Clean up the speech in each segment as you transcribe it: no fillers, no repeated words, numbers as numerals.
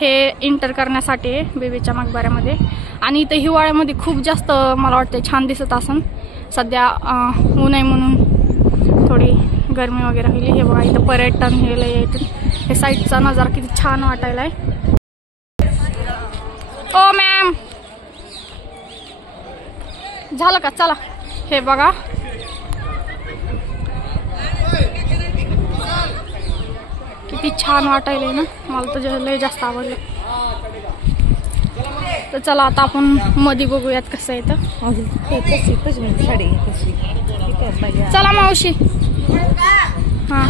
हे एंटर करण्यासाठी आहे बीबीच्या मकबऱ्यामध्ये. आणि इथं हिवाळ्यामध्ये खूप जास्त मला वाटतं छान दिसत असन. सध्या ऊन आहे म्हणून थोडी गरमी वगैरे होईल. हे बघा इथं पर्यटन हे लय येते. हे साईडचा नजारा किती छान वाटायला आहे. ओ मॅम झालं का? चला. हे बघा किती छान वाटायलंय ना. मला तर लय जास्त आवडलं. तर चला आता आपण मध्ये बघूयात कसं आहे. चला मावशी. हा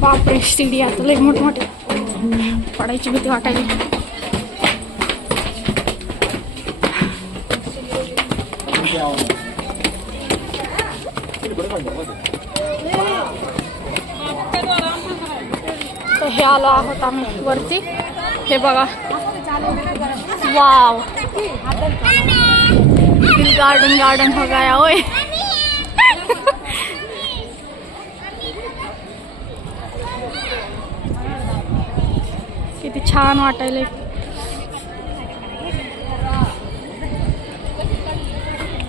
बापरे सीडी आता लय मोठमोठे पडायची भीती वाटायली. तर हे आलो आहोत आम्ही वरती. हे बघा वाव गार्डन गार्डन हो गया ओय. किती छान वाटायलंय.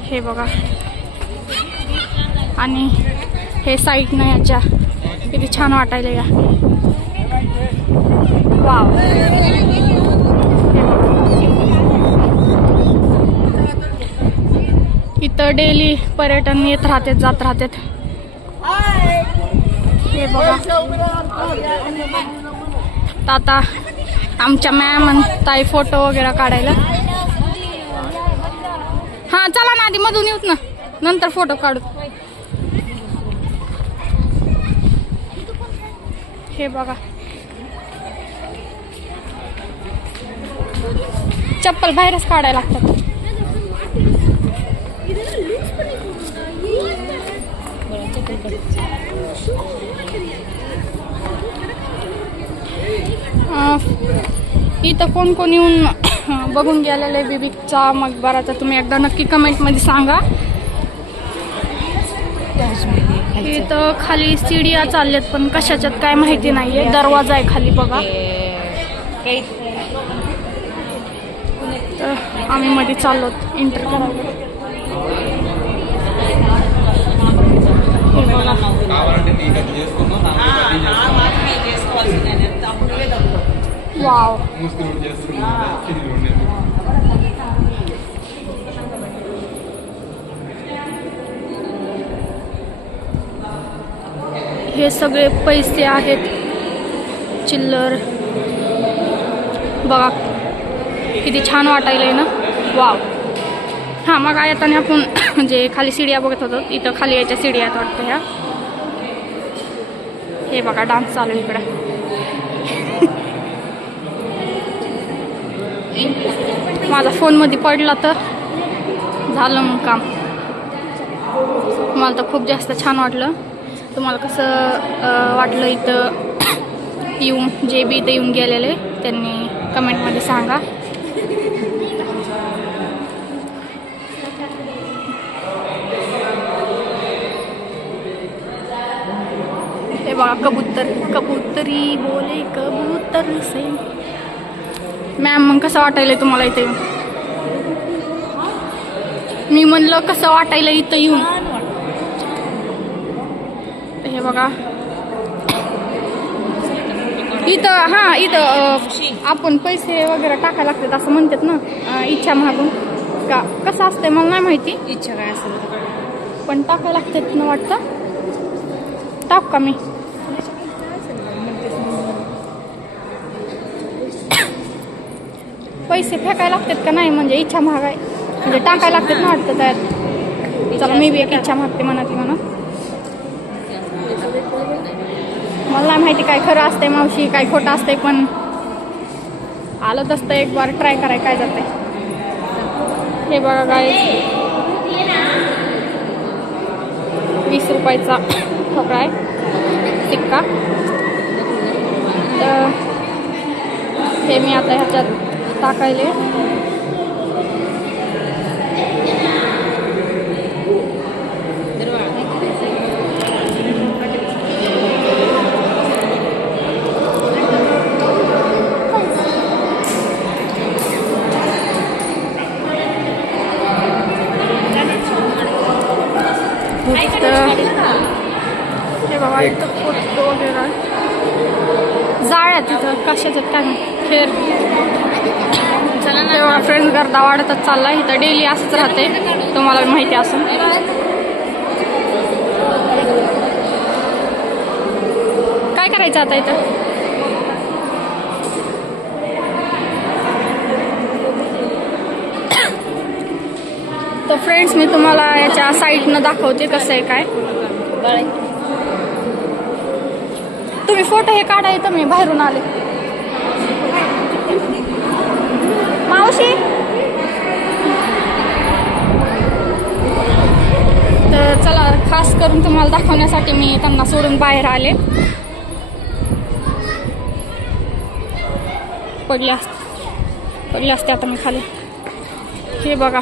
हे बघा आणि हे साईड ना याच्या किती छान वाटायलंय का. वाव इथं डेली पर्यटन येत राहतात जात राहतात. हे बघा आता आमच्या मॅम ताई फोटो वगैरे काढायला. हा चला ना आधी मधून येऊत ना नंतर फोटो काढू. हे बघा चप्पल बाहेरच काढायला लागतात. इथं कोण कोण येऊन बघून गेलेले बीबीचा मकबराचा तुम्ही एकदा नक्की कमेंट मध्ये सांगा. इथं खाली सीडिया चालल्यात पण कशाच्यात काय माहिती नाहीये. दरवाजा आहे खाली बघा. तर आम्ही मध्ये चाललो एंटर करायला. वाव हे सगळे पैसे आहेत चिल्लर. बघा किती छान वाटायलंय ना. वाव. हा मग येताना आपण म्हणजे खाली सीड्या बघत होतो. इथं खाली याच्या सीड्या आहेत वाटतं ह्या. हे बघा डान्स चालू इकडे. माझा फोन मध्ये पडला तर झालं मग काम. मला तर खूप जास्त छान वाटलं. तुम्हाला कसं वाटलं इथं येऊन. जे बी इथं येऊन गेलेले त्यांनी कमेंटमध्ये सांगा. हे बघा कबूतर कबूतरी बोले कबूतर से. मॅम मग कसं वाटायलंय तुम्हाला इथं येऊन? मी म्हणलं कसं वाटायला इथं येऊन. हे बघा इथं हा इथं आपण पैसे वगैरे टाकायला लागतात असं म्हणतात ना इच्छा मागून का कसं असतंय मला नाही माहिती. इच्छा काय असेल पण टाकायला लागतात ना वाटतं. टाक का मी? पैसे फेकायला लागतात का नाही म्हणजे इच्छा महागाय म्हणजे टाकायला लागतात ना वाटतं त्यात. चला मी बी एक इच्छा मागते मनातली म्हणून. मला माहिती काय खरं असतंय मावशी काय खोटं असतंय पण आलं असतं एक बार ट्राय कराय काय जातंय. हे बघा काय 20 रुपयाचा ठोकळा आहे सिक्का. तर हे मी आता ह्याच्यात टाकायले. हे बाबा इथं फोटो वगैरे जाळ्या तिथं कशाच्यात काय खेळ. तेव्हा फ्रेंड्स गर्दा वाढतच चालला. इथं डेली असंच राहते, तुम्हाला माहिती असेल. काय करायचं आता इथं? तर फ्रेंड्स मी तुम्हाला याच्या साईडनं दाखवते कसं आहे काय. तुम्ही फोटो हे काढा. इथं मी बाहेरून आले. मावशी तर चला, खास करून तुम्हाला दाखवण्यासाठी मी त्यांना सोडून बाहेर आले. पडले असते आता मी खाली. हे बघा